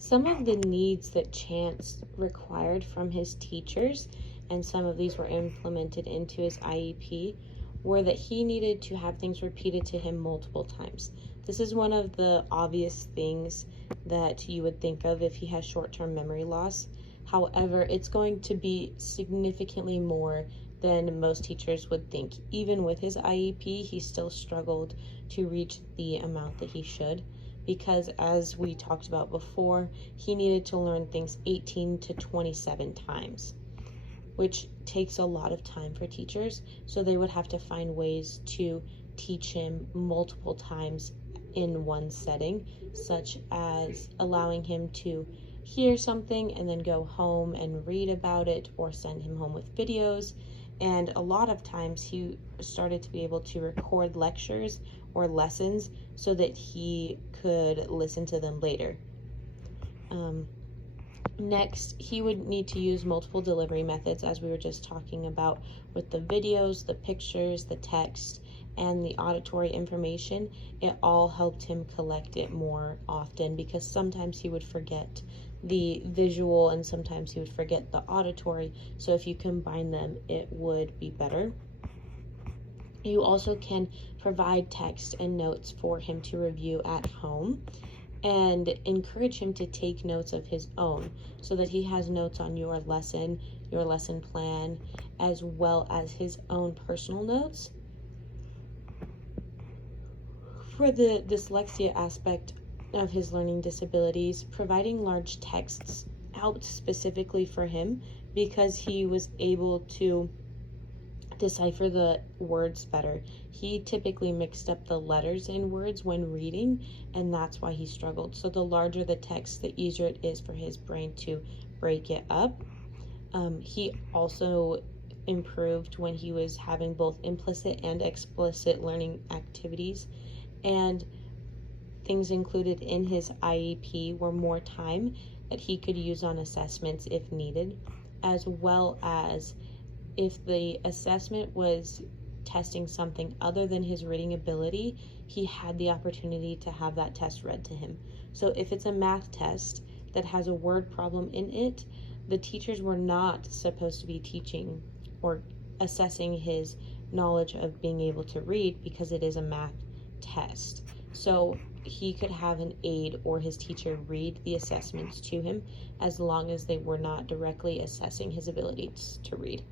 Some of the needs that Chance required from his teachers, and some of these were implemented into his IEP, were that he needed to have things repeated to him multiple times. This is one of the obvious things that you would think of if he has short-term memory loss. However, it's going to be significantly more than most teachers would think. Even with his IEP, he still struggled to reach the amount that he should, because as we talked about before, he needed to learn things 18 to 27 times, which takes a lot of time for teachers. So they would have to find ways to teach him multiple times in one setting, such as allowing him to hear something and then go home and read about it, or send him home with videos. And a lot of times he started to be able to record lectures or lessons so that he could listen to them later. Next, he would need to use multiple delivery methods, as we were just talking about, with the videos, the pictures, the text, and the auditory information. It all helped him collect it more often, because sometimes he would forget the visual and sometimes he would forget the auditory. So if you combine them, it would be better. You also can provide text and notes for him to review at home, and encourage him to take notes of his own, so that he has notes on your lesson plan, as well as his own personal notes. For the dyslexia aspect of his learning disabilities, providing large texts helped specifically for him, because he was able to decipher the words better. He typically mixed up the letters in words when reading, and that's why he struggled. So the larger the text, the easier it is for his brain to break it up. He also improved when he was having both implicit and explicit learning activities, and things included in his IEP were more time that he could use on assessments if needed, as well as if the assessment was testing something other than his reading ability, he had the opportunity to have that test read to him. So if it's a math test that has a word problem in it, the teachers were not supposed to be teaching or assessing his knowledge of being able to read, because it is a math test. So he could have an aide or his teacher read the assessments to him, as long as they were not directly assessing his abilities to read.